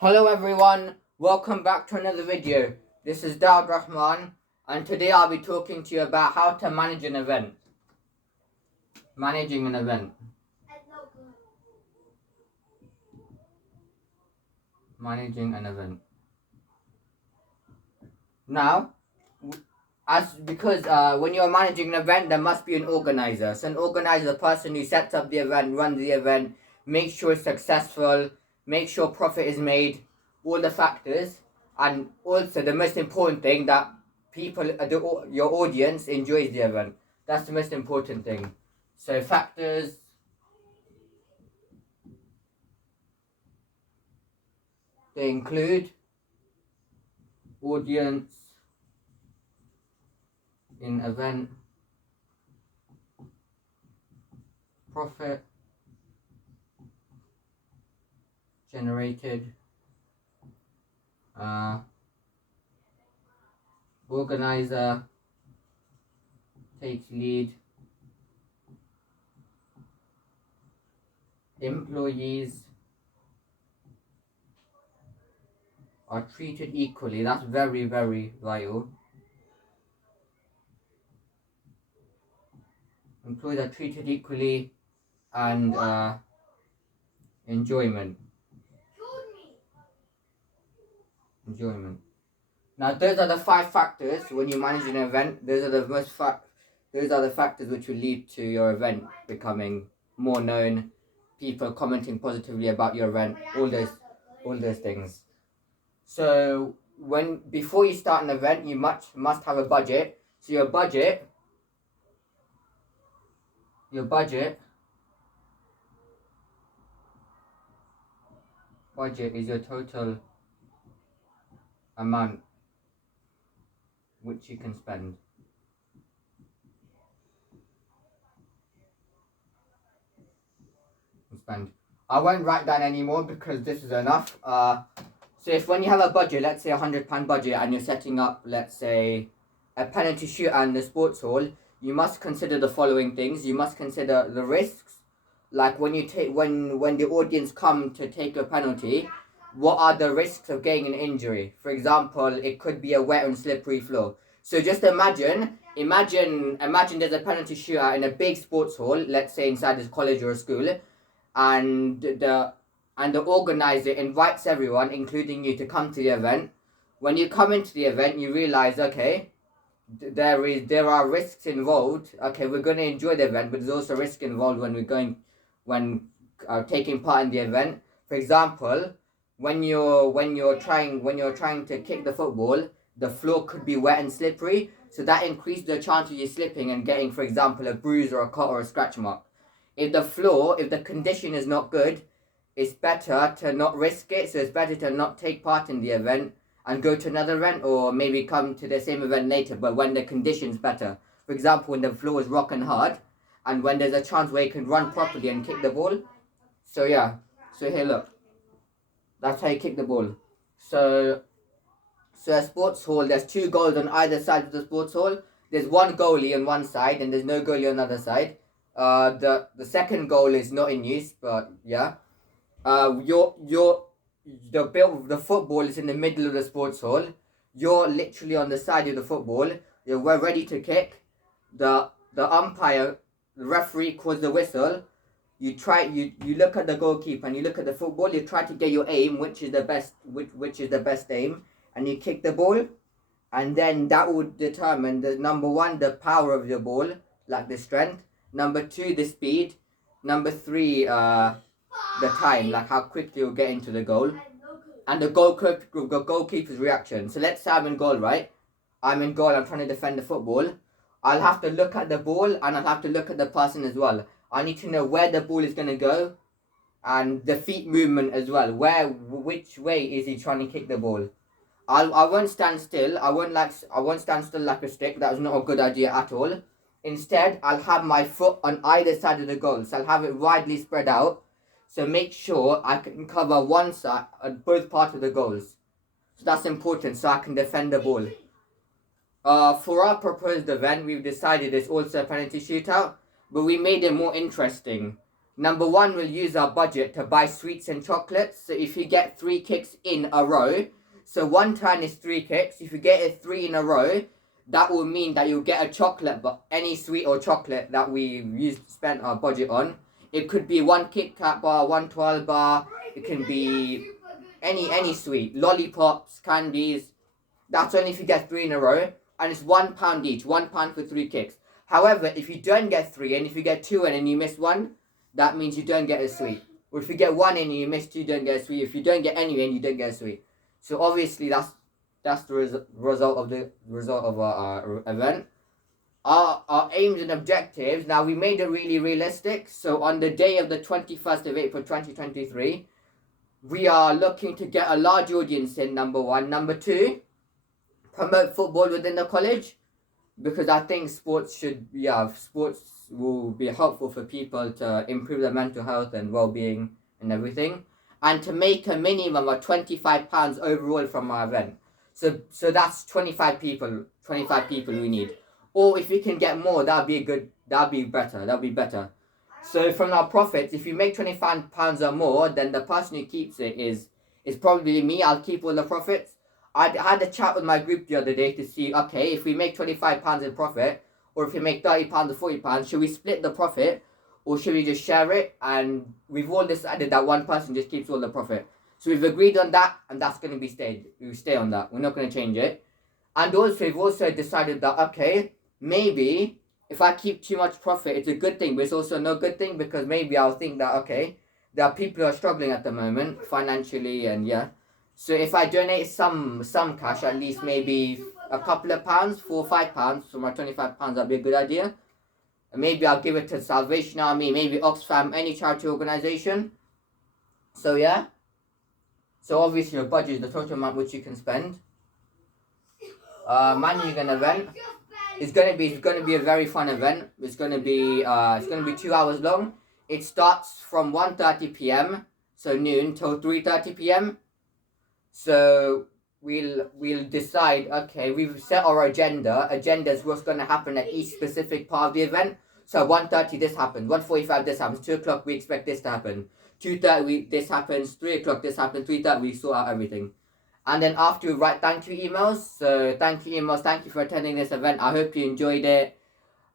Hello everyone, welcome back to another video. This is Daud Rahman and today I'll be talking to you about how to manage an event. Managing an event. Managing an event. Now, because when you're managing an event, there must be an organizer. So an organizer is the person who sets up the event, runs the event, makes sure it's successful, makes sure profit is made, all the factors, and also the most important thing that people, your audience enjoys the event. That's the most important thing. So factors. They include audience in event, profit generated, organizer takes lead, employees are treated equally. That's very, very vital. Employees are treated equally, and enjoyment. Now, those are the 5 factors when you manage an event. Those are the factors which will lead to your event becoming more known, people commenting positively about your event, all those things. So before you start an event, you must have a budget. So your budget is your total amount which you can spend. I won't write down anymore because this is enough. So if when you have a budget, let's say £100 budget, and you're setting up, let's say, a penalty shootout in the sports hall, you must consider the following things. You must consider the risks, like when the audience come to take a penalty, what are the risks of getting an injury? For example, it could be a wet and slippery floor. So just imagine there's a penalty shootout in a big sports hall, let's say inside this college or a school, and the organizer invites everyone, including you, to come to the event. When you come into the event, you realize, okay, there are risks involved. Okay, we're going to enjoy the event, but there's also risk involved when taking part in the event. For example, when you're trying to kick the football, the floor could be wet and slippery, so that increases the chance of you slipping and getting, for example, a bruise or a cut or a scratch mark. If the condition is not good, it's better to not risk it. So it's better to not take part in the event and go to another event, or maybe come to the same event later, but when the condition's better. For example, when the floor is rock and hard, and when there's a chance where you can run properly and kick the ball. So yeah, so here, look, that's how you kick the ball. So a sports hall, there's 2 goals on either side of the sports hall. There's one goalie on one side and there's no goalie on the other side. The second goal is not in use, but yeah. The football is in the middle of the sports hall. You're literally on the side of the football. We're ready to kick. The umpire, the referee calls the whistle. You look at the goalkeeper and you look at the football. You try to get your aim, which is the best aim, and you kick the ball. And then that would determine number 1, the power of your ball, like the strength. Number 2, the speed. Number 3, the time, like how quickly you'll get into the goal. And the goalkeeper's reaction. So let's say I'm in goal, right? I'm in goal, I'm trying to defend the football. I'll have to look at the ball and I'll have to look at the person as well. I need to know where the ball is going to go and the feet movement as well. Which way is he trying to kick the ball? I won't stand still. I won't stand still like a stick. That was not a good idea at all. Instead, I'll have my foot on either side of the goal. So I'll have it widely spread out. So make sure I can cover one side, both parts of the goals. So that's important, so I can defend the ball. For our proposed event, we've decided it's also a penalty shootout, but we made it more interesting. number one, we'll use our budget to buy sweets and chocolates. So if you get 3 kicks in a row, so 1 turn is 3 kicks. If you get it 3 in a row, that will mean that you'll get a chocolate, but any sweet or chocolate that we spent our budget on. It could be 1 Kit Kat bar, 1 12 bar. It can be any sweet, lollipops, candies. That's only if you get 3 in a row, and it's £1 each, £1 for 3 kicks. However, if you don't get 3, and if you get 2 in and you miss 1, that means you don't get a sweet. Or if you get 1 in and you miss 2, you don't get a sweet. If you don't get any in, you don't get a sweet. So obviously that's the result of our event. Our aims and objectives. Now we made it really realistic. So on the day of the 21st of April 2023, we are looking to get a large audience in, number one. Number two, promote football within the college, because I think sports will be helpful for people to improve their mental health and well-being and everything, and to make a minimum of £25 overall from our event. So that's 25 people we need. Or if we can get more, that'd be better. So from our profits, if you make £25 or more, then the person who keeps it is probably me. I'll keep all the profits. I had a chat with my group the other day to see, okay, if we make £25 in profit, or if we make £30 or £40, should we split the profit, or should we just share it? And we've all decided that one person just keeps all the profit. So we've agreed on that, and that's going to be stayed. We stay on that. We're not going to change it. And also, we've also decided that, okay, maybe if I keep too much profit, it's a good thing, but it's also no good thing, because maybe I'll think that, okay, there are people who are struggling at the moment financially, and yeah. So if I donate some cash, at least maybe a couple of pounds, £4 or £5 for my £25, that'd be a good idea. And maybe I'll give it to Salvation Army, maybe Oxfam, any charity organisation. So yeah. So obviously your budget is the total amount which you can spend. Managing an event. It's gonna be a very fun event. It's gonna be 2 hours long. It starts from 1:30 p.m. so noon till 3:30 p.m. So we'll decide. Okay, we've set our agenda. Agenda is what's gonna happen at each specific part of the event. So 1:30 this happens. 1:45 this happens. 2 o'clock we expect this to happen. 2:30 this happens. 3 o'clock this happens. 3:30 we sort out everything. And then after we write thank you emails. So thank you emails. Thank you for attending this event. I hope you enjoyed it.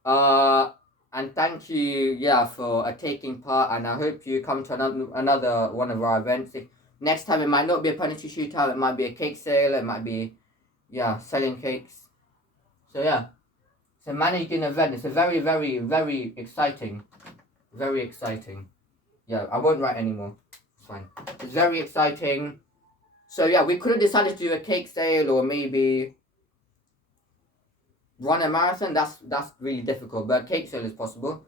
And thank you, for taking part. And I hope you come to another one of our events. Next time it might not be a penalty shootout. It might be a cake sale. It might be, selling cakes. So yeah, so managing an event. It's a very, very, very exciting. Very exciting. Yeah, I won't write anymore. It's fine. It's very exciting. So yeah, we could have decided to do a cake sale, or maybe run a marathon. That's really difficult, but a cake sale is possible.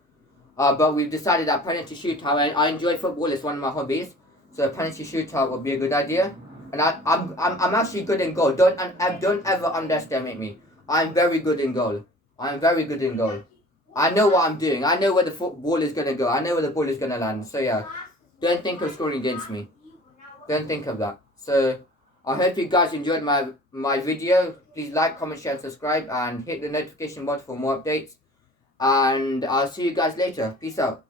But we've decided that penalty shootout. I enjoy football. It's one of my hobbies. So a penalty shootout would be a good idea. And I'm actually good in goal. Don't ever underestimate me. I'm very good in goal. I'm very good in goal. I know what I'm doing. I know where the ball is gonna go. I know where the ball is gonna land. So yeah, don't think of scoring against me. Don't think of that. So I hope you guys enjoyed my video. Please like, comment, share, and subscribe, and hit the notification button for more updates. And I'll see you guys later. Peace out.